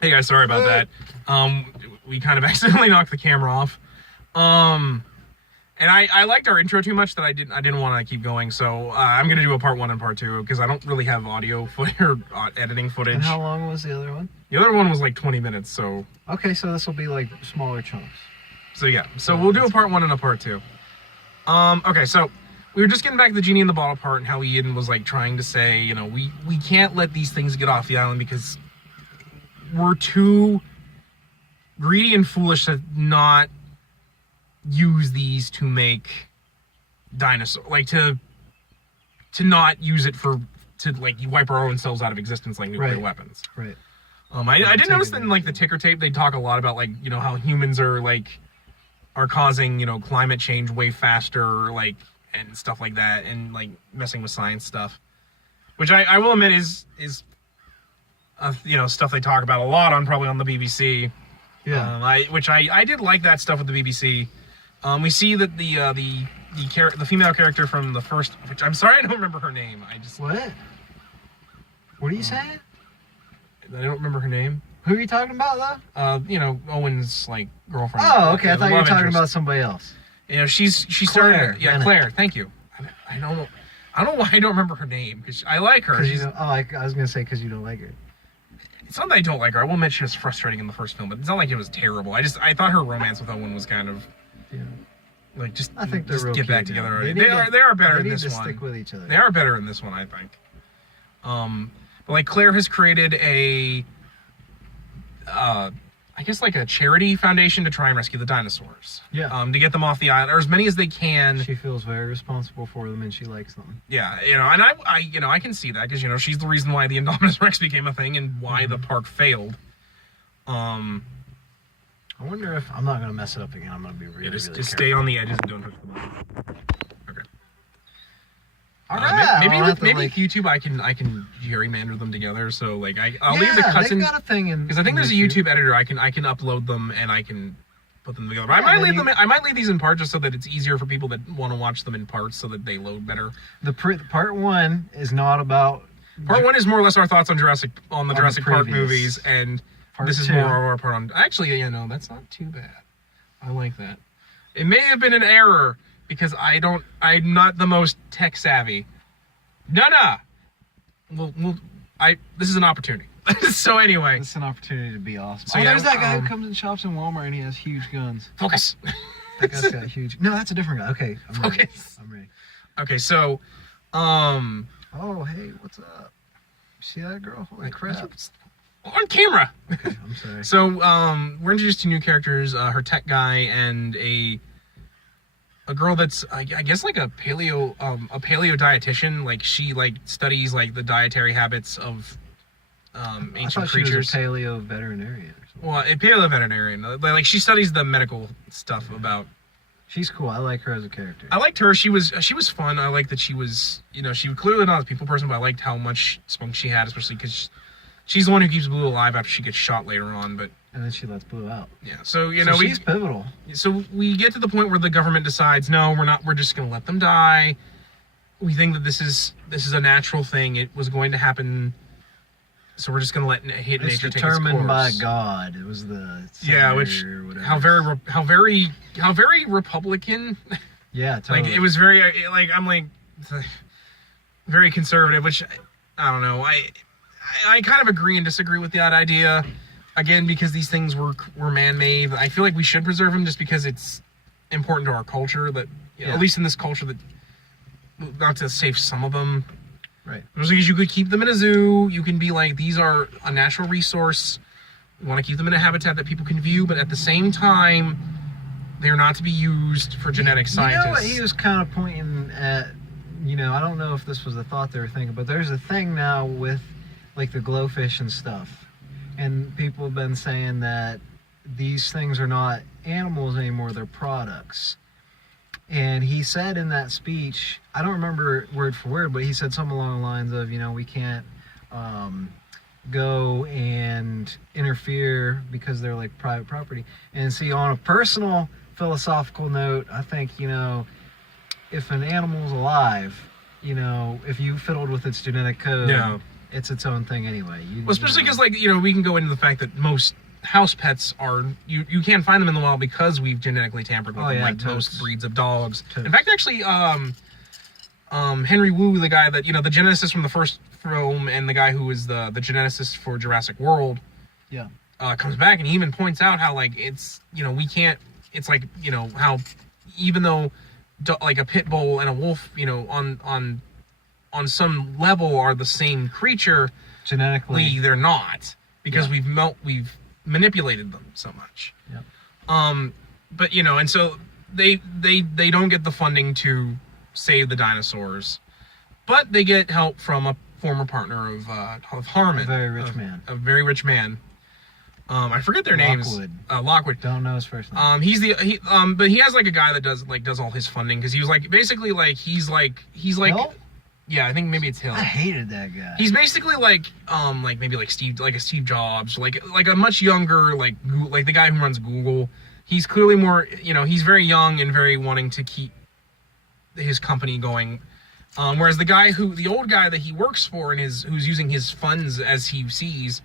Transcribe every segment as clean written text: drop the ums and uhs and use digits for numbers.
Hey guys, sorry about that. We kind of accidentally knocked the camera off. And I liked our intro too much that I didn't want to keep going. So I'm gonna do a part 1 and part 2 because I don't really have audio footage or editing footage. And how long was the other one? The other one was like 20 minutes. So okay, so this will be like smaller chunks. So yeah, so we'll do a part 1 and a part 2. Okay, so we were just getting back to the genie in the bottle part and how Ian was like trying to say, you know, we can't let these things get off the island because we're too greedy and foolish to not use these to make dinosaur, like to not use it to like wipe our own selves out of existence like nuclear weapons. Right. I did notice that in like the ticker tape they talk a lot about like, you know, how humans are causing, you know, climate change way faster, like, and stuff like that, and like messing with science stuff, which I will admit is you know, stuff they talk about a lot probably on the BBC. Yeah. I did like that stuff with the BBC. We see that the female character from the first, which I'm sorry I don't remember her name. What? What are you saying? I don't remember her name. Who are you talking about though? You know, Owen's like girlfriend. Oh, okay. I thought you were talking about somebody else. You know, she Claire, started. Yeah, Claire. Thank you. I don't know why I don't remember her name because I like her. I was gonna say because you don't like her. It's not that I don't like her. I will admit she was frustrating in the first film, but it's not like it was terrible. I thought her romance with Owen was kind of, like, just I think they're just real get back cute, together. man. They are better in this one. They need to stick with each other. They are better in this one, I think. But like Claire has created I guess like a charity foundation to try and rescue the dinosaurs. Yeah. To get them off the island, or as many as they can. She feels very responsible for them, and she likes them. Yeah, you know, and I can see that because, you know, she's the reason why the Indominus Rex became a thing and why the park failed. I wonder if I'm not gonna mess it up again. I'm gonna be really, just really stay on the edges and don't touch the bottom. Okay. All right. Maybe YouTube I can gerrymander them together. So like I'll leave the cuts in because I think there's a YouTube editor. I can upload them and I can put them together. But I might leave these in part just so that it's easier for people that want to watch them in parts so that they load better. Part 1 is not about. Part 1 is more or less our thoughts on Jurassic Park movies, and this is more of our part on. Actually, yeah, no, that's not too bad. I like that. It may have been an error because I'm not the most tech savvy. This is an opportunity. So anyway, it's an opportunity to be awesome. So there's that guy who comes and shops in Walmart and he has huge guns. Focus. That guy's got huge. No, that's a different guy. Okay, I'm ready. Okay, so, Oh, hey, what's up? See that girl? Holy crap! On camera. Okay, I'm sorry. So, we're introduced to new characters. Her tech guy and a girl that's I guess like a paleo dietitian. Like she like studies like the dietary habits of ancient creatures. She was a paleo veterinarian. Well, a paleo veterinarian. Like she studies the medical stuff about. She's cool. I like her as a character. I liked her. She was fun. I liked that she was, you know, she was clearly not a people person, but I liked how much spunk she had, especially because she's the one who keeps Blue alive after she gets shot later on. But and then she lets Blue out. Yeah. So you know, she's pivotal. So we get to the point where the government decides, no, we're not. We're just going to let them die. We think that this is a natural thing. It was going to happen. So we're just going to let nature take its course. Determined by God. It was the which how very Republican. Yeah, totally. Like it was very like I'm like very conservative, which I don't know. I kind of agree and disagree with that idea. Again, because these things were man-made. I feel like we should preserve them just because it's important to our culture. That at least in this culture, that not to save some of them. Right. Because you could keep them in a zoo. You can be like, these are a natural resource. You want to keep them in a habitat that people can view, but at the same time, they're not to be used for genetic scientists. You know what he was kind of pointing at? You know, I don't know if this was a thought they were thinking, but there's a thing now with like the glowfish and stuff. And people have been saying that these things are not animals anymore, they're products. And he said in that speech, I don't remember word for word, but he said something along the lines of, you know, we can't go and interfere because they're like private property. And see, on a personal philosophical note, I think, you know, if an animal's alive, you know, if you fiddled with its genetic code, it's its own thing anyway. Well, especially because, like, you know, we can go into the fact that most house pets are you can't find them in the wild because we've genetically tampered with them, like most breeds of dogs. In fact, actually, Henry Wu, the guy that, you know, the geneticist from the first film and the guy who was the geneticist for Jurassic World, comes back and he even points out how, like, it's, you know, we can't, it's like, you know, how even though like a pit bull and a wolf, you know, on some level are the same creature, genetically they're not, because we've manipulated them so much. But, you know, and so they don't get the funding to save the dinosaurs, but they get help from a former partner of Harmon, a very rich man. A very rich man. I forget their names. Lockwood. Don't know his first name. But he has like a guy that does all his funding, because he was like basically like he's like Hill? Yeah, I think maybe it's Hill. I hated that guy. He's basically like maybe like a Steve Jobs, like a much younger, like the guy who runs Google. He's clearly more, you know, he's very young and very wanting to keep his company going. Whereas the old guy that he works for and who's using his funds as he sees,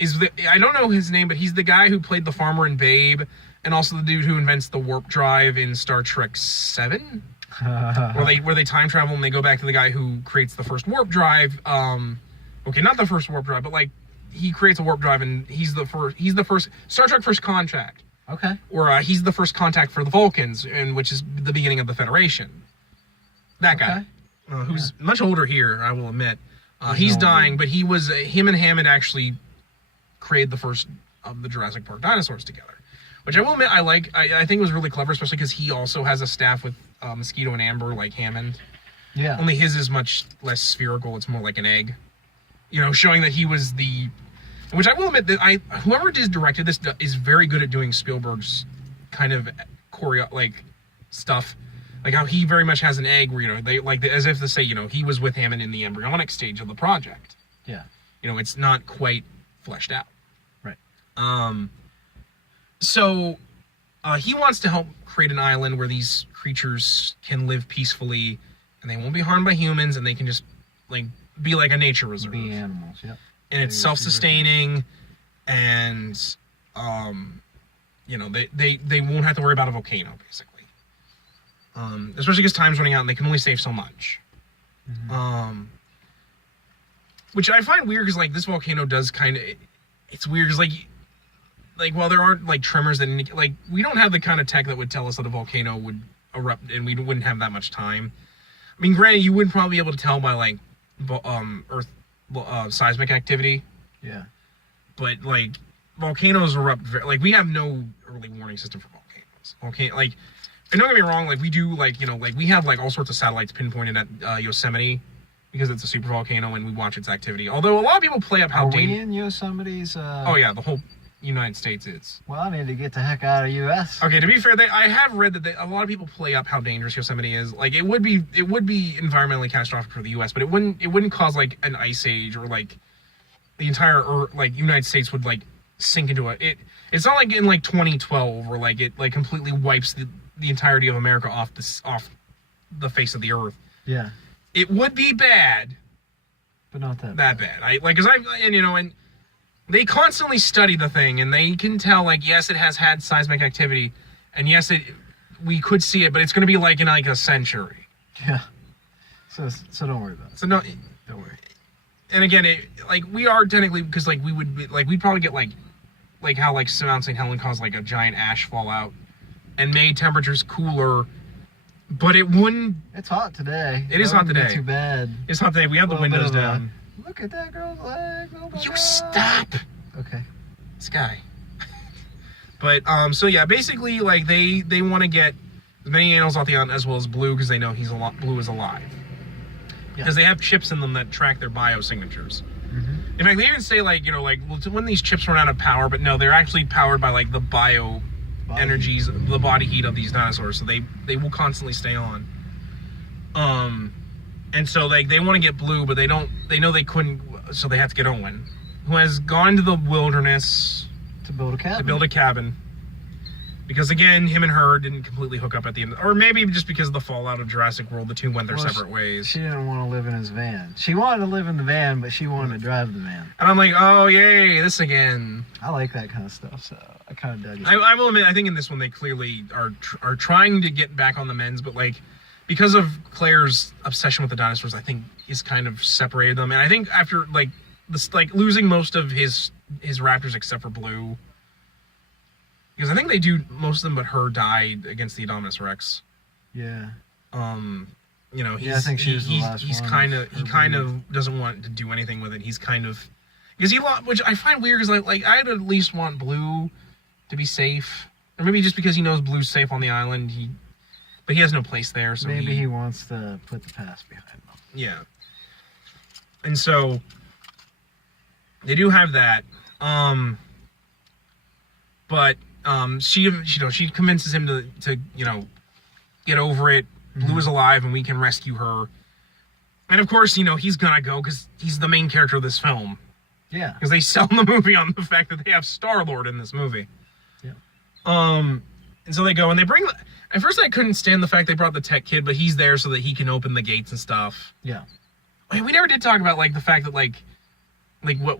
I don't know his name, but he's the guy who played the farmer in Babe, and also the dude who invents the warp drive in Star Trek 7, where they time travel and they go back to the guy who creates the first warp drive. Okay, not the first warp drive, but like he creates a warp drive, and he's the first Star Trek First Contact. Okay. Or he's the first contact for the Vulcans, and which is the beginning of the Federation. That guy, who's much older here, I will admit. He's dying, but him and Hammond actually created the first of the Jurassic Park dinosaurs together, which I will admit I think was really clever, especially because he also has a staff with Mosquito and Amber like Hammond. Yeah. Only his is much less spherical; it's more like an egg. You know, showing that he was the, which I will admit that whoever directed this is very good at doing Spielberg's kind of stuff, like how he very much has an egg where, you know, they as if to say, you know, he was with Hammond in the embryonic stage of the project. Yeah. You know, it's not quite fleshed out. Right. So he wants to help create an island where these creatures can live peacefully and they won't be harmed by humans, and they can just like be like a nature reserve. Be animals, yep. And it's self-sustaining, and you know, they won't have to worry about a volcano, basically. Especially because time's running out and they can only save so much. Mm-hmm. Which I find weird, because like this volcano does kind of, it's weird because like while there aren't like tremors that like we don't have the kind of tech that would tell us that a volcano would erupt and we wouldn't have that much time. I mean, granted, you wouldn't probably be able to tell by like Earth seismic activity. Yeah. But like volcanoes erupt like we have no early warning system for volcanoes. Okay, like, and don't get me wrong, like we do, like, you know, like we have like all sorts of satellites pinpointed at Yosemite, because it's a super volcano and we watch its activity. Although a lot of people play up how we in Yosemite's? Oh yeah, the whole United States is. Well, I need to get the heck out of U.S. Okay, to be fair, I have read that a lot of people play up how dangerous Yosemite is. Like it would be environmentally catastrophic for the U.S., but it wouldn't cause like an ice age, or like the entire Earth, like United States would like sink into it. It's not like in like 2012 where like it like completely wipes the entirety of America off the face of the Earth. Yeah. It would be bad, but not that bad. And they constantly study the thing, and they can tell, like, yes, it has had seismic activity, and yes, we could see it, but it's going to be like in like a century. Yeah. So don't worry about it. So no, don't worry. And again, we are technically, because like we'd probably get like how like Mount St. Helens caused like a giant ash fallout and made temperatures cooler. But it wouldn't. It's hot today. It is hot today. Be too bad. It's hot today. We have the windows down. Look at that girl's leg. Oh my you God. Stop. Okay. This guy. But so yeah, basically like they want to get as many animals off the island as well as Blue, because they know Blue is alive. Because they have chips in them that track their biosignatures. Mm-hmm. In fact, they even say like, you know, like when these chips run out of power, but no, they're actually powered by like the energies, the body heat of these dinosaurs, so they will constantly stay on. And so like they want to get Blue, but they know they couldn't, so they have to get Owen, who has gone to the wilderness to build a cabin. Because again, him and her didn't completely hook up at the end, or maybe just because of the fallout of Jurassic World, the two went their separate ways. She didn't want to live in his van. She wanted to live in the van, but she wanted to drive the van. And I'm like, oh yay, this again. I like that kind of stuff, so I kind of dug it. I will admit, I think in this one they clearly are trying to get back on the men's, but like because of Claire's obsession with the dinosaurs, I think is kind of separated them. And I think after like this, like losing most of his raptors except for Blue. Because I think they do, most of them but her died against the Indominus Rex. Yeah. You know, I think she was the last one. He kind of doesn't want to do anything with it. He's kind of, because he lost, which I find weird, because like I'd at least want Blue to be safe, or maybe just because he knows Blue's safe on the island, but he has no place there, so maybe he wants to put the past behind him. Yeah. And so they do have that, but. She convinces him to get over it. Blue is alive and we can rescue her. And of course, he's gonna go because he's the main character of this film. Yeah. Because they sell the movie on the fact that they have Star-Lord in this movie. Yeah. And so they go and they bring. At first, I couldn't stand the fact they brought the tech kid, but he's there so that he can open the gates and stuff. Yeah. I mean, we never did talk about like the fact that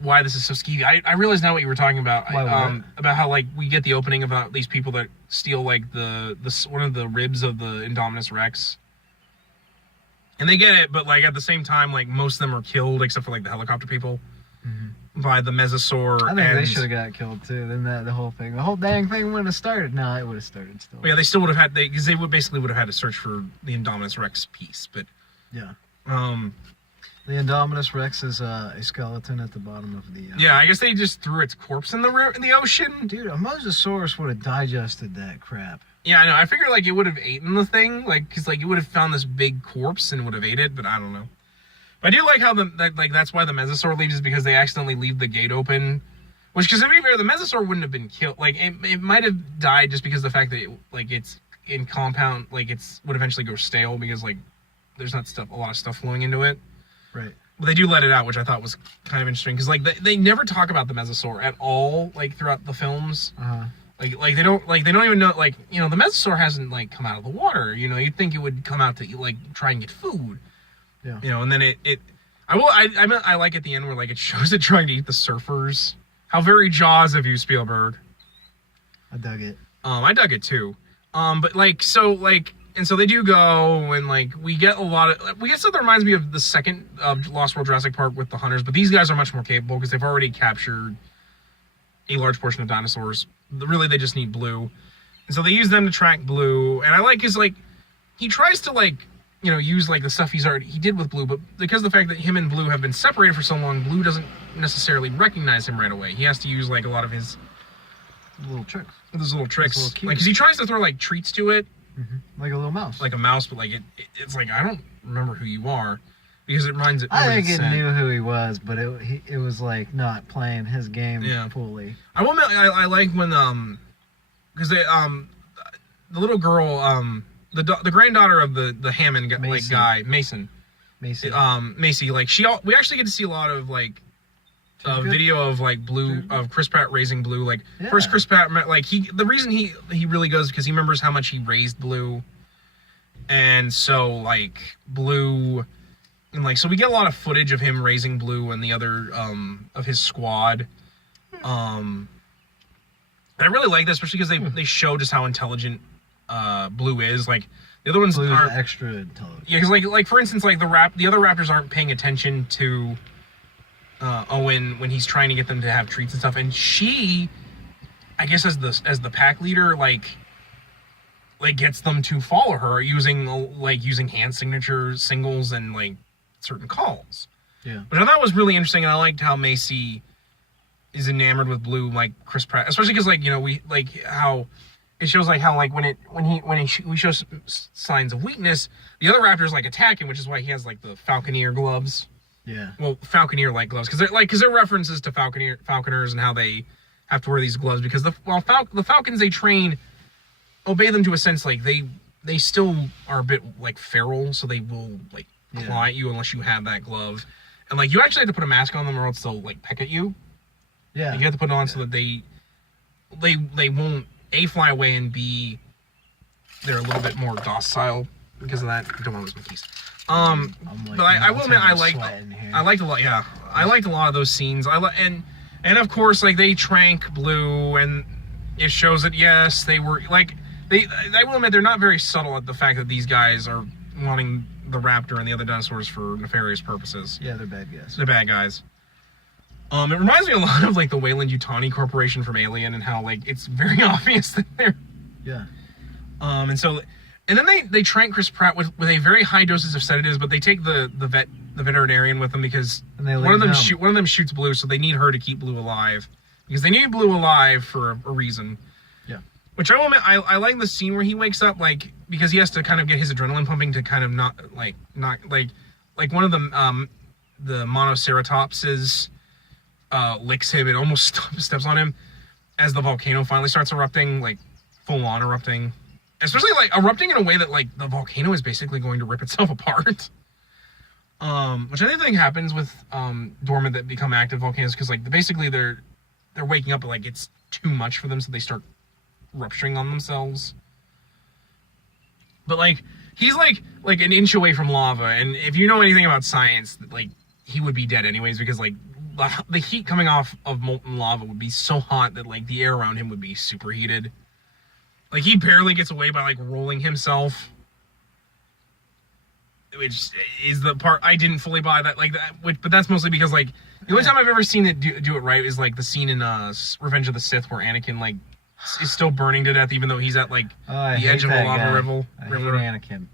why this is so skeevy. I realize now what you were talking about. About how like we get the opening about these people that steal like the one of the ribs of the Indominus Rex. And they get it, but like at the same time, like most of them are killed except for like the helicopter people by the Mesosaur. I think they should have got killed too. Then the whole dang thing wouldn't have started. No, it would have started still. Well, yeah, they still would have had because they would have had to search for the Indominus Rex piece, but yeah. The Indominus Rex is a skeleton at the bottom of the... yeah, I guess they just threw its corpse in the ocean. Dude, a Mosasaurus would have digested that crap. Yeah, I know. I figured, like, it would have eaten the thing, like, because, like, it would have found this big corpse and would have ate it, but I don't know. But I do like how, that's why the Mesosaur leaves, is because they accidentally leave the gate open. Which, because to be fair, the Mesosaur wouldn't have been killed. Like, it might have died just because of the fact that, it's in compound, like, would eventually go stale because, like, there's not a lot of stuff flowing into it. Right. But they do let it out, which I thought was kind of interesting, because like they never talk about the Mesosaur at all, like throughout the films. Like they don't even know, like, the Mesosaur hasn't like come out of the water. You'd think it would come out to like try and get food. Yeah. And then I like at the end where like it shows it trying to eat the surfers. How very Jaws of you, Spielberg. I dug it. I dug it too. But like so like. And so they do go, and like we get stuff that reminds me of the second Lost World Jurassic Park with the hunters, but these guys are much more capable because they've already captured a large portion of dinosaurs. Really, they just need Blue, and so they use them to track Blue. And I like his like he tries to like use like the stuff he did with Blue, but because of the fact that him and Blue have been separated for so long, Blue doesn't necessarily recognize him right away. He has to use like a lot of his little tricks. Those little tricks, like because he tries to throw like treats to it. Like a little mouse. Like a mouse, but like it's like I don't remember who you are because it reminds it. I think it knew who he was, but it was like not playing his game fully. I will admit, I like when because they the little girl the granddaughter of the Hammond guy Macy like we actually get to see a lot of like video of like Blue of Chris Pratt raising Blue. Like first Chris Pratt like the reason he really goes because he remembers how much he raised Blue, and so like Blue and like so we get a lot of footage of him raising Blue and the other of his squad. And I really like that, especially because they show just how intelligent Blue is. Like the other ones are extra intelligent. Yeah, because like for instance like the other raptors aren't paying attention to Owen when he's trying to get them to have treats and stuff, and she, I guess as the pack leader, like gets them to follow her using hand singles and like certain calls. Yeah. Which I thought was really interesting, and I liked how Macy is enamored with Blue, like Chris Pratt, especially because we like how it shows like how like we show signs of weakness, the other raptors like attack him, which is why he has like the Falconeer gloves. Yeah. Well, Falconeer-like gloves, because they're references to falconers and how they have to wear these gloves, because the falcons they train obey them to a sense. Like they still are a bit like feral, so they will like claw at you unless you have that glove, and like you actually have to put a mask on them or else they'll like peck at you. Yeah. You have to put it on so that they won't A, fly away, and B, they're a little bit more docile because of that. I don't want to lose my keys. But I will admit I liked a lot. Yeah, I liked a lot of those scenes. And of course, like, they trank Blue, and it shows that yes, they were like I will admit they're not very subtle at the fact that these guys are wanting the raptor and the other dinosaurs for nefarious purposes. Yeah, they're bad guys. They're bad guys. It reminds me a lot of like the Weyland-Yutani Corporation from Alien, and how like it's very obvious that they're and then they trank Chris Pratt with a very high doses of sedatives, but they take the veterinarian with them because one of them shoots Blue, so they need her to keep Blue alive because they need Blue alive for a reason. Yeah. Which I will admit, I like the scene where he wakes up, like, because he has to kind of get his adrenaline pumping to kind of not like one of the Monoceratopses licks him and almost steps on him as the volcano finally starts erupting, like full on erupting. Especially, like, erupting in a way that, like, the volcano is basically going to rip itself apart. Which I think happens with dormant that become active volcanoes, because, like, basically they're waking up, but, like, it's too much for them, so they start rupturing on themselves. But, like, he's, like an inch away from lava, and if you know anything about science, like, he would be dead anyways, because, like, the heat coming off of molten lava would be so hot that, like, the air around him would be superheated. Like, he barely gets away by, like, rolling himself. Which is the part I didn't fully buy that, like, that. But that's mostly because, like, the only time I've ever seen it do it right is, like, the scene in Revenge of the Sith where Anakin, like, is still burning to death even though he's at, like, the edge of a lava river. I hate Anakin.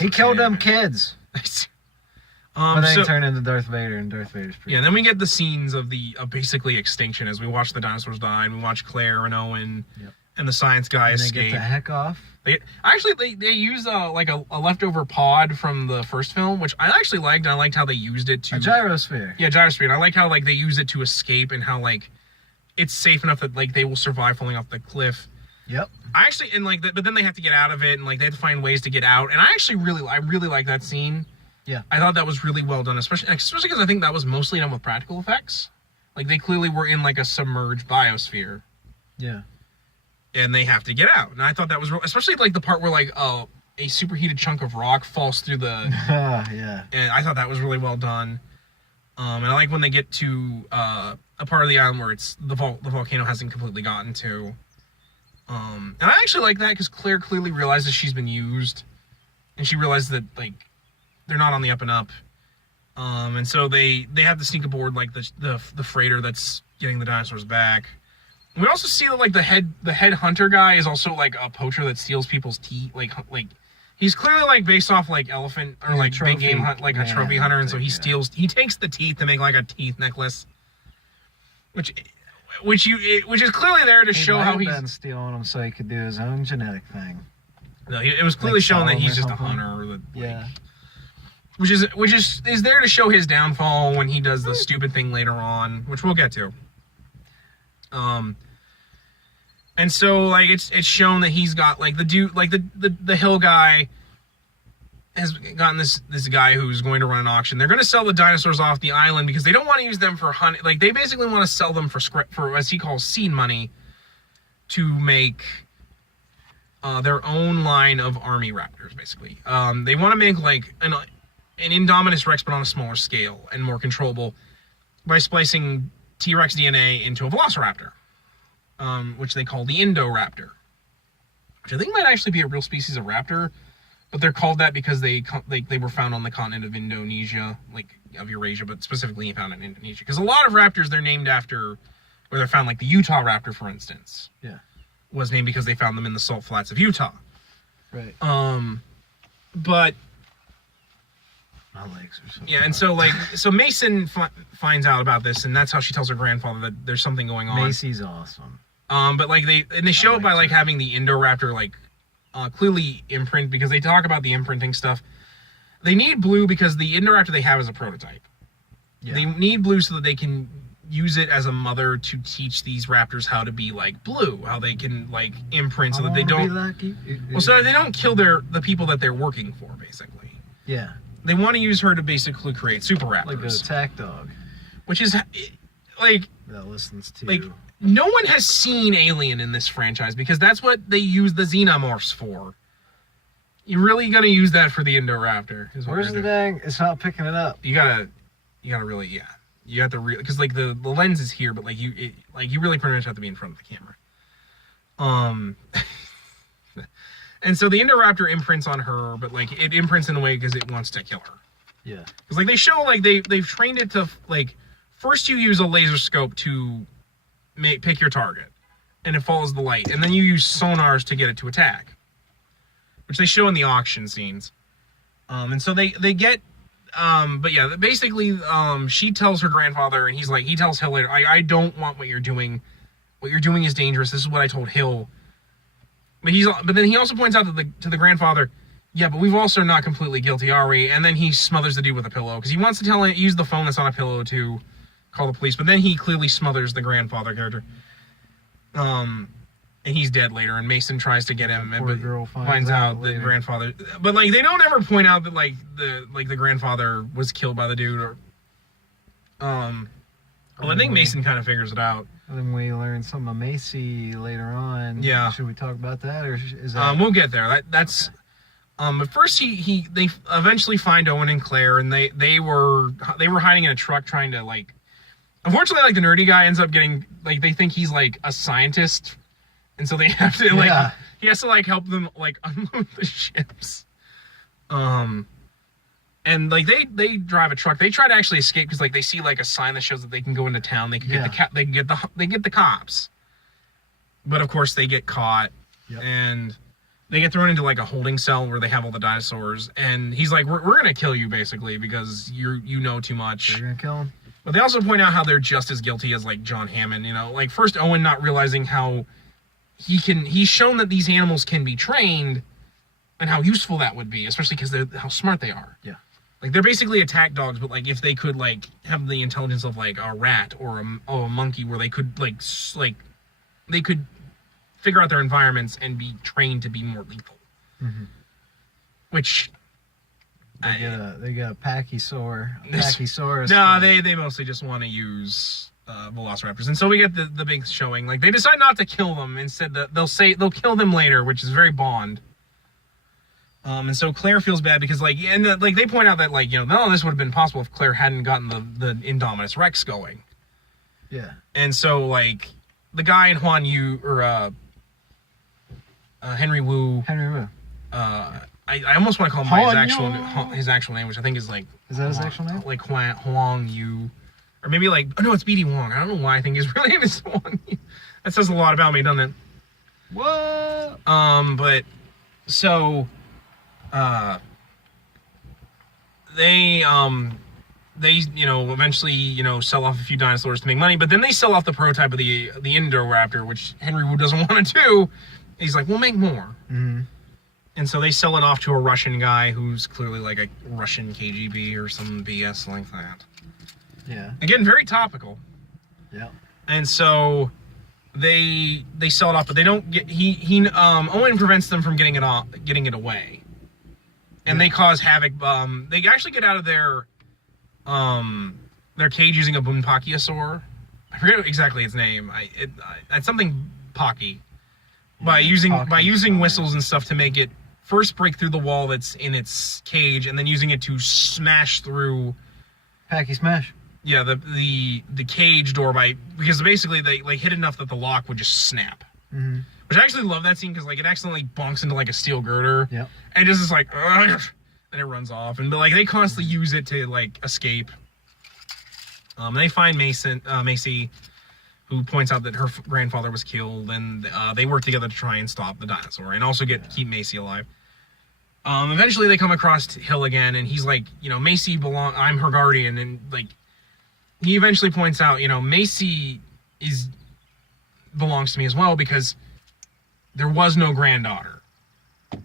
He killed them kids. But then he turned into Darth Vader, and Darth Vader's pretty. Yeah, and then we get the scenes of basically extinction as we watch the dinosaurs die, and we watch Claire and Owen. Yep. And the science guy escape. They get the heck off. They use like a leftover pod from the first film, which I actually liked. And I liked how they used it to a gyrosphere. Yeah, gyrosphere. And I like how, like, they use it to escape, and how, like, it's safe enough that, like, they will survive falling off the cliff. Yep. But then they have to get out of it, and, like, they have to find ways to get out. And I really like that scene. Yeah. I thought that was really well done, especially because I think that was mostly done with practical effects. Like, they clearly were in, like, a submerged biosphere. Yeah. And they have to get out. And I thought that was real, especially, like, the part where, like, a superheated chunk of rock falls through the... yeah. And I thought that was really well done. And I like when they get to a part of the island where it's the volcano hasn't completely gotten to. And I actually like that because Claire clearly realizes she's been used. And she realizes that, like, they're not on the up and up. And so they have to sneak aboard, like, the freighter that's getting the dinosaurs back. We also see that, like, the head hunter guy is also, like, a poacher that steals people's teeth. Like he's clearly, like, based off, like, elephant or like big game hunt, like a trophy hunter, and so he takes the teeth to make, like, a teeth necklace, which is clearly there to show how he's been stealing them so he could do his own genetic thing. No, it was clearly shown that he's just a hunter. Which is there to show his downfall when he does the stupid thing later on, which we'll get to. And so, like, it's shown that he's got, like, the dude, like, the hill guy has gotten this guy who's going to run an auction. They're going to sell the dinosaurs off the island because they don't want to use them for hunting. Like, they basically want to sell them for as he calls seed money to make their own line of army raptors, basically. They want to make, like, an Indominus Rex, but on a smaller scale and more controllable by splicing T-Rex DNA into a velociraptor, which they call the Indoraptor, which I think might actually be a real species of raptor, but they're called that because they were found on the continent of Indonesia, like, of Eurasia, but specifically found in Indonesia. Because a lot of raptors they're named after, where they're found, like the Utah raptor, for instance, was named because they found them in the salt flats of Utah. Right. But my legs are so yeah, and so, like, so Mason finds out about this, and that's how she tells her grandfather that there's something going on. Macy's awesome. But, like, they show it by, like, having the Indoraptor, like, clearly imprint, because they talk about the imprinting stuff. They need Blue because the Indoraptor they have is a prototype. Yeah. They need Blue so that they can use it as a mother to teach these raptors how to be like Blue, how they can, like, imprint so that they don't... Well, so that they don't kill the people that they're working for, basically. Yeah. They want to use her to basically create super raptors. Like an attack dog. Which is, like... That listens to... Like, no one has seen Alien in this franchise because that's what they use the xenomorphs for. You're really gonna use that for the Indoraptor. Where's the dang? It's not picking it up. You gotta really, yeah. You have to really, because like the lens is here, but like you really pretty much have to be in front of the camera. And so the Indoraptor imprints on her, but like it imprints in a way because it wants to kill her. Yeah. Because like they show like they've trained it to like first you use a laser scope to pick your target, and it follows the light, and then you use sonars to get it to attack, which they show in the auction scenes. And so they get, but yeah, basically, she tells her grandfather, and he tells Hill later, I don't want what you're doing. What you're doing is dangerous. This is what I told Hill. But then he also points out to the grandfather, yeah, but we've also not completely guilty, are we? And then he smothers the dude with a pillow because he wants to use the phone that's on a pillow to call the police. But then he clearly smothers the grandfather character. And he's dead later. And Mason tries to get him, but girl finds out the grandfather. But like they don't ever point out that the grandfather was killed by the dude. Or I think Mason kind of figures it out. And then we learn something of Macy later on. Yeah. Should we talk about that, or is that? We'll get there. That's. But first, they eventually find Owen and Claire, and they were hiding in a truck trying to like. Unfortunately, like the nerdy guy ends up getting like they think he's like a scientist, and so they have to like he has to like help them like unload the ships. And like they drive a truck. They try to actually escape because like they see like a sign that shows that they can go into town. They can get they get the cops. But of course they get caught, and they get thrown into like a holding cell where they have all the dinosaurs. And he's like, "We're gonna kill you basically because you know too much." They're gonna kill him. But they also point out how they're just as guilty as like John Hammond. You know, like first Owen not realizing how he's shown that these animals can be trained, and how useful that would be, especially because how smart they are. Yeah. Like they're basically attack dogs, but like if they could like have the intelligence of like a rat or a monkey, where they could like they could figure out their environments and be trained to be more lethal. Mm-hmm. Which they get a Pachysaurus. No, they mostly just want to use velociraptors, and so we get the big showing. Like they decide not to kill them. Instead, they'll kill them later, which is very Bond. And so Claire feels bad because like they point out that like none of this would have been possible if Claire hadn't gotten the Indominus Rex going. Yeah. And so like the guy in Huan Yu or Henry Wu. I almost want to call him by his actual name, which I think is like. Is that his actual name? Like Huang Yu, or maybe like no, it's BD Wong. I don't know why I think his real name is Huang Yu. That says a lot about me, doesn't it? What? But so. They eventually sell off a few dinosaurs to make money, but then they sell off the prototype of the Indoraptor, which Henry Wu doesn't want to do. He's like, we'll make more. Mm-hmm. And so they sell it off to a Russian guy who's clearly like a Russian KGB or some BS like that. Yeah. Again, very topical. Yeah. And so they sell it off, but they don't get Owen prevents them from getting it away. And they cause havoc. They actually get out of their cage using a Bunpakiosaur. I forget exactly its name. It's something Pocky. By using whistles and stuff to make it first break through the wall that's in its cage, and then using it to smash through. Packy smash. Yeah, the cage door because basically they like hit enough that the lock would just snap. Mm-hmm. Which I actually love that scene because like it accidentally bonks into like a steel girder. Yeah. And just is like, ugh, and it runs off. And but like they constantly use it to like escape. They find Macy, who points out that her grandfather was killed, and they work together to try and stop the dinosaur and also keep Macy alive. Eventually they come across Hill again, and he's like, Macy I'm her guardian, and like he eventually points out, Macy belongs to me as well because there was no granddaughter.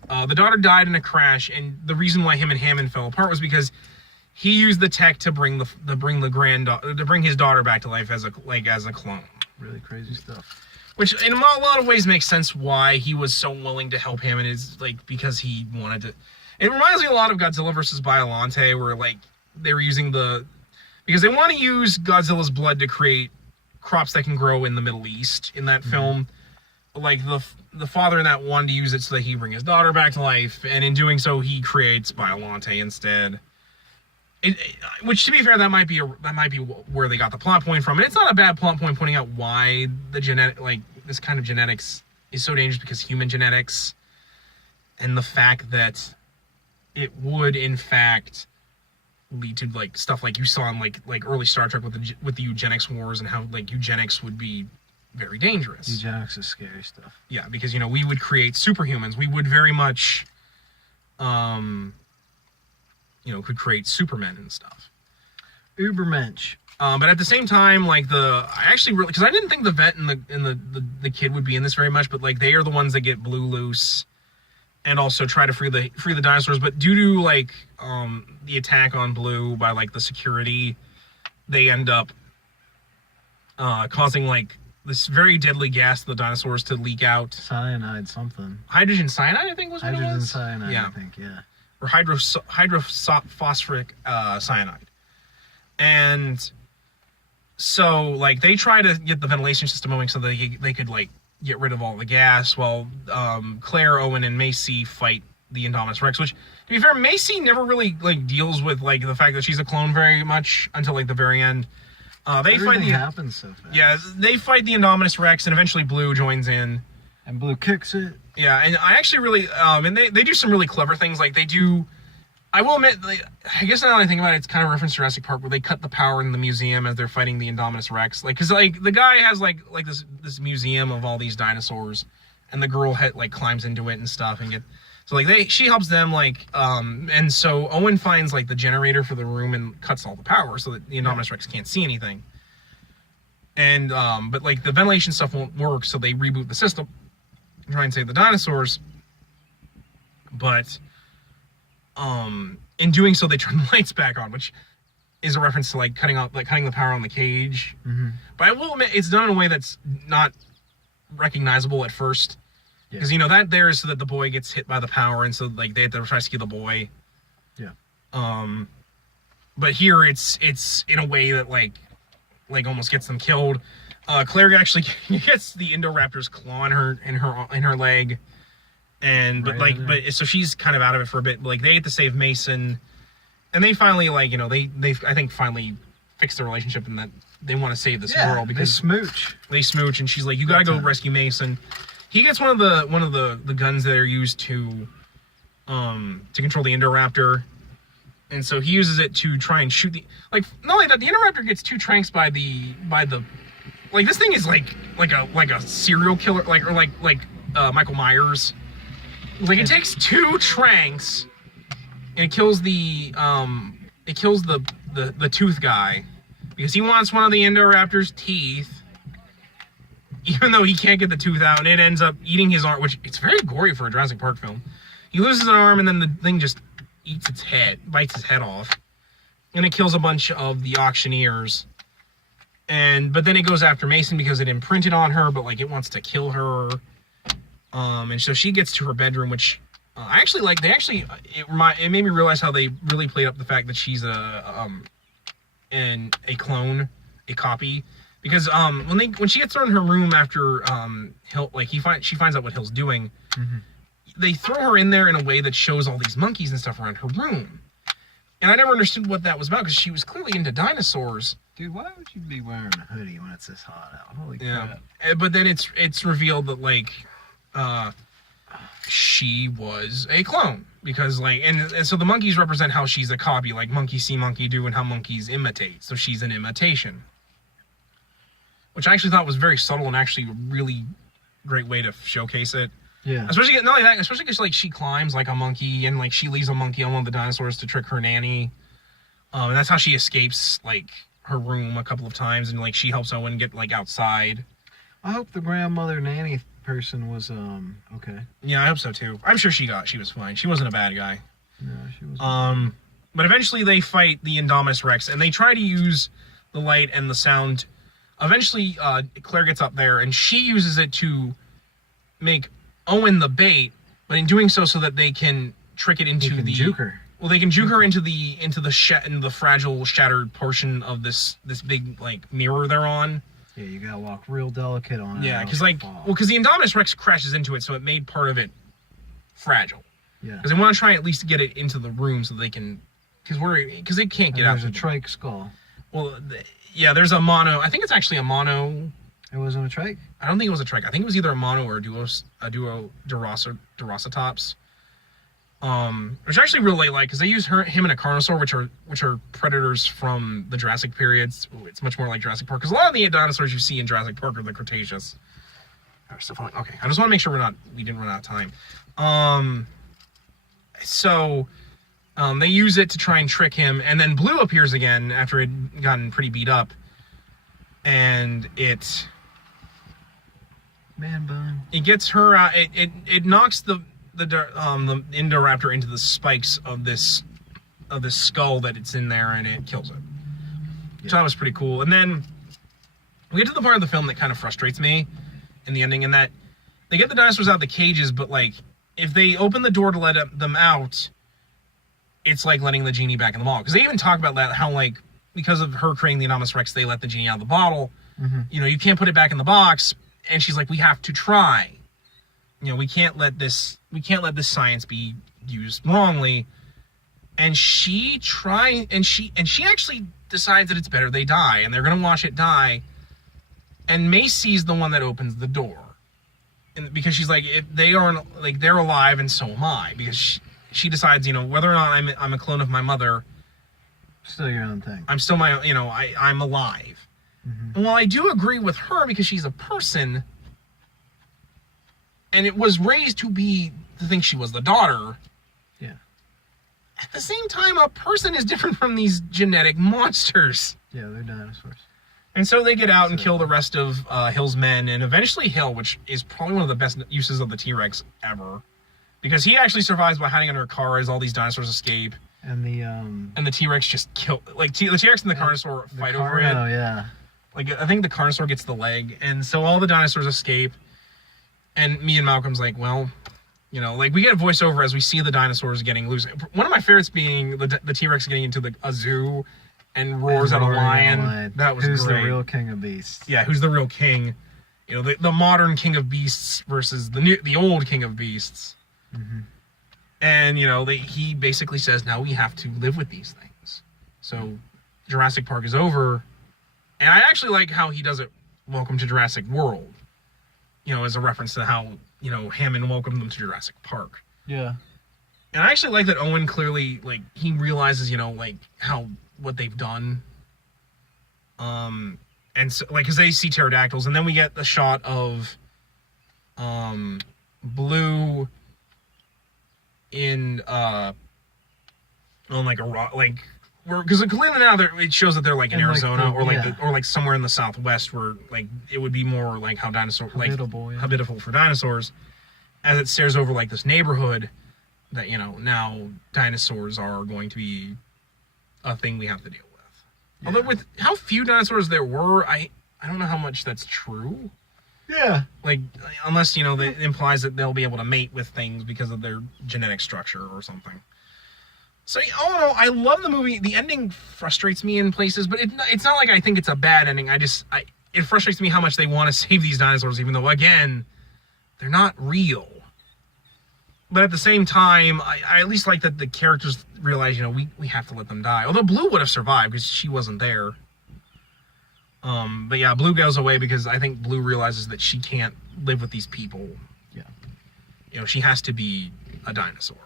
The daughter died in a crash, and the reason why him and Hammond fell apart was because he used the tech to bring his daughter back to life as a clone. Really crazy stuff. Which in a lot of ways makes sense why he was so willing to help Hammond, is like because he wanted to. It reminds me a lot of Godzilla vs. Biollante, where like they were using because they want to use Godzilla's blood to create crops that can grow in the Middle East in that film. Like the father in that wanted to use it so that he can bring his daughter back to life, and in doing so, he creates Biollante instead. Which, to be fair, that might be where they got the plot point from. And it's not a bad plot point, pointing out why this kind of genetics is so dangerous, because human genetics, and the fact that it would in fact lead to like stuff like you saw in like early Star Trek with the eugenics wars, and how like eugenics would be very dangerous. Eugenics is scary stuff. Yeah, because we would create superhumans. We would very much could create supermen and stuff. Ubermensch. But at the same time, like I actually really, because I didn't think the vet and the kid would be in this very much, but like they are the ones that get Blue loose and also try to free the dinosaurs. But due to like the attack on Blue by like the security, they end up causing like this very deadly gas to the dinosaurs to leak out. Cyanide something. Hydrogen cyanide, I think was what it was. Hydrogen cyanide, I think, yeah. Or hydrophosphoric cyanide. And so, like, they try to get the ventilation system going so they could, like, get rid of all the gas, while Claire, Owen, and Macy fight the Indominus Rex, which, to be fair, Macy never really, like, deals with, like, the fact that she's a clone very much until, like, the very end. Everything happens so fast. Yeah, they fight the Indominus Rex, and eventually Blue joins in. And Blue kicks it. Yeah, and I actually really, and they do some really clever things. Like, they do, I will admit, I guess now that I think about it, it's kind of reference to Jurassic Park, where they cut the power in the museum as they're fighting the Indominus Rex. Like, because, like, the guy has, like this museum of all these dinosaurs, and the girl, climbs into it and stuff, and so, like, she helps them, like, and so Owen finds, like, the generator for the room and cuts all the power so that the Indominus Rex can't see anything. And, but, like, the ventilation stuff won't work, so they reboot the system, try and save the dinosaurs. But, in doing so, they turn the lights back on, which is a reference to, like, cutting the power on the cage. Mm-hmm. But I will admit, it's done in a way that's not recognizable at first. Because, that there is so that the boy gets hit by the power, and so, like, they have to rescue the boy. Yeah. But here, it's in a way that, like almost gets them killed. Claire actually gets the Indoraptor's claw in her leg. And, so she's kind of out of it for a bit. But, like, they have to save Mason. And they finally, like, they I think finally fix their relationship, and that they want to save this girl, because they smooch, and she's like, you gotta go rescue Mason. He gets one of the guns that are used to control the Indoraptor, and so he uses it to try and shoot not only that, the Indoraptor gets 2 tranks by the like, this thing is like a serial killer, like Michael Myers. Like, it takes 2 tranks and it kills the tooth guy, because he wants one of the Indoraptor's teeth, even though he can't get the tooth out, and it ends up eating his arm, which it's very gory for a Jurassic Park film. He loses an arm, and then the thing just bites his head off, and it kills a bunch of the auctioneers. But then it goes after Mason because it imprinted on her, but, like, it wants to kill her. And so she gets to her bedroom, which I actually like. It made me realize how they really played up the fact that she's a clone, a copy. Because when she gets thrown in her room after she finds out what Hill's doing, mm-hmm. they throw her in there in a way that shows all these monkeys and stuff around her room. And I never understood what that was about, because she was clearly into dinosaurs. Dude, why would you be wearing a hoodie when it's this hot out? Holy crap. But then it's revealed that, like, she was a clone, because, like, and so the monkeys represent how she's a copy, like monkey see, monkey do, and how monkeys imitate. So she's an imitation. Which I actually thought was very subtle and actually a really great way to showcase it. Yeah. Especially not only that, especially because, like, she climbs like a monkey, and, like, she leaves a monkey on one of the dinosaurs to trick her nanny. And that's how she escapes, like, her room a couple of times, and, like, she helps Owen get, like, outside. I hope the grandmother nanny person was okay. Yeah, I hope so too. I'm sure she was fine. She wasn't a bad guy. No, she wasn't. But eventually they fight the Indominus Rex, and they try to use the light and the sound. Eventually, Claire gets up there, and she uses it to make Owen the bait, but in doing so that they can trick it into juke her. Well, they can juke her into the fragile, shattered portion of this big, like, mirror they're on. Yeah, you gotta walk real delicate on it. Yeah, or because else like, you'll fall. well, because the Indominus Rex crashes into it, so it made part of it fragile. Yeah. Because they want to try at least get it into the room so they can, because they can't get out. There's a trach skull. Well, yeah, there's a mono. I think it's actually a mono. It wasn't a trach? I don't think it was a trach. I think it was either a mono or a duo Duracetops. Which I actually really like because they use him and a Carnosaur, which are predators from the Jurassic periods. It's much more like Jurassic Park because a lot of the dinosaurs you see in Jurassic Park are the Cretaceous. Okay, I just want to make sure we didn't run out of time. So they use it to try and trick him, and then Blue appears again after it had gotten pretty beat up, and it Man bun. It gets her out. It knocks the Indoraptor into the spikes of this skull that it's in there, and it kills it. Yeah. So that was pretty cool. And then we get to the part of the film that kind of frustrates me in the ending, in that they get the dinosaurs out of the cages, but like if they open the door to let them out, it's like letting the genie back in the bottle. Because they even talk about that, how like because of her creating the Indominus Rex, they let the genie out of the bottle. Mm-hmm. You know, you can't put it back in the box. And she's like, we have to try. You know, we can't let this science be used wrongly. And she actually decides that it's better they die, and they're gonna watch it die. And Macy's the one that opens the door, and because she's like, if they aren't, like, they're alive, and so am I, because she decides, you know, whether or not I'm a clone of my mother, still your own thing. I'm still my, you know, I'm alive. Mm-hmm. And while I do agree with her because she's a person, and it was raised to think she was the daughter. Yeah. At the same time, a person is different from these genetic monsters. Yeah, they're dinosaurs. And so they get out and kill the rest of Hill's men, and eventually Hill, which is probably one of the best uses of the T-Rex ever, because he actually survives by hiding under a car as all these dinosaurs escape. And the T-Rex just kill, like the T-Rex and the Carnosaur fight over it. Oh yeah. Like, I think the Carnosaur gets the leg, and so all the dinosaurs escape, and me and Malcolm's like, well, you know, like, we get a voiceover as we see the dinosaurs getting loose. One of my favorites being the T-Rex getting into a zoo and roars at a lion. That was Who's great. the real king of beasts? Yeah, who's the real king? You know, the modern king of beasts versus the old king of beasts. Mm-hmm. And, you know, he basically says, now we have to live with these things. So Jurassic Park is over. And I actually like how he does it, Welcome to Jurassic World. You know, as a reference to how, you know, Hammond welcomed them to Jurassic Park. Yeah. And I actually like that Owen clearly, like, he realizes, you know, like, what they've done. And so, like, because they see pterodactyls, and then we get the shot of Blue in on like a rock, like, because clearly now it shows that they're like in Arizona, like or like somewhere in the Southwest, where like it would be more like how habitable for dinosaurs, as it stares over like this neighborhood that, you know, now dinosaurs are going to be a thing we have to deal with. Yeah. Although with how few dinosaurs there were, I don't know how much that's true. Yeah. Like, unless, you know, that implies that they'll be able to mate with things because of their genetic structure or something. So, all in all, I love the movie. The ending frustrates me in places, but it's not like I think it's a bad ending. It frustrates me how much they want to save these dinosaurs, even though, again, they're not real. But at the same time, I at least like that the characters realize, you know, we have to let them die. Although Blue would have survived because she wasn't there. But yeah, Blue goes away because I think Blue realizes that she can't live with these people. Yeah. You know, she has to be a dinosaur.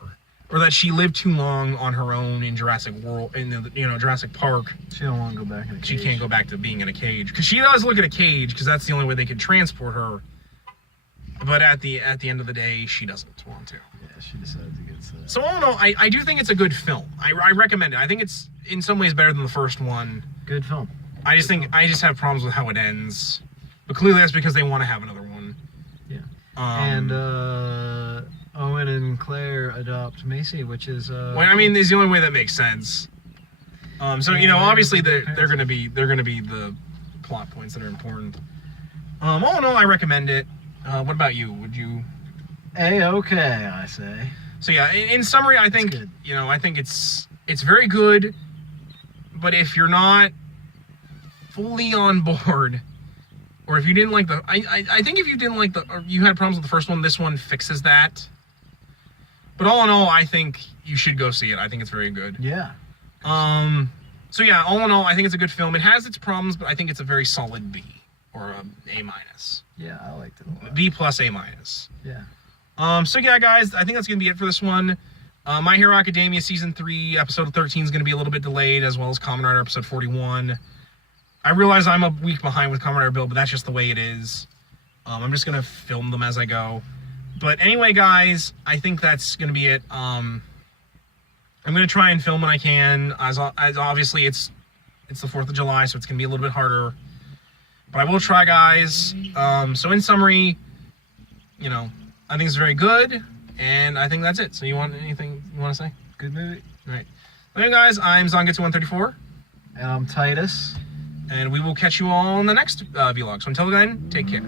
Or that she lived too long on her own in Jurassic World, Jurassic Park. She don't want to go back in a cage. She can't go back to being in a cage. Because she does look at a cage, because that's the only way they could transport her. But at the end of the day, she doesn't want to. Yeah, she decides against that. So all in all, I do think it's a good film. I recommend it. I think it's in some ways better than the first one. Good film. I just have problems with how it ends. But clearly that's because they want to have another one. Yeah. And Owen and Claire adopt Macy, which is well, I mean, is the only way that makes sense. So, you know, obviously they're gonna be the plot points that are important. All in all, I recommend it. What about you? Would you? A-okay, I say. So yeah, in summary, I think it's very good. But if you're not fully on board Or if you didn't like the, I think if you didn't like the, or you had problems with the first one, this one fixes that. But all in all, I think you should go see it. I think it's very good. Yeah. So yeah, all in all, I think it's a good film. It has its problems, but I think it's a very solid B or a A minus. Yeah, I liked it a lot. B plus A minus. Yeah. So yeah, guys, I think that's gonna be it for this one. My Hero Academia season 3 episode 13 is gonna be a little bit delayed, as well as Kamen Rider episode 41. I realize I'm a week behind with Kamen Rider Build, but that's just the way it is. I'm just gonna film them as I go. But anyway, guys, I think that's gonna be it. I'm gonna try and film when I can. As obviously it's the 4th of July, so it's gonna be a little bit harder. But I will try, guys. So in summary, you know, I think it's very good, and I think that's it. So you want anything you want to say? Good movie. All right. Anyway, guys, I'm Zangetsu 134. And I'm Titus. And we will catch you all in the next vlog. So until then, take care.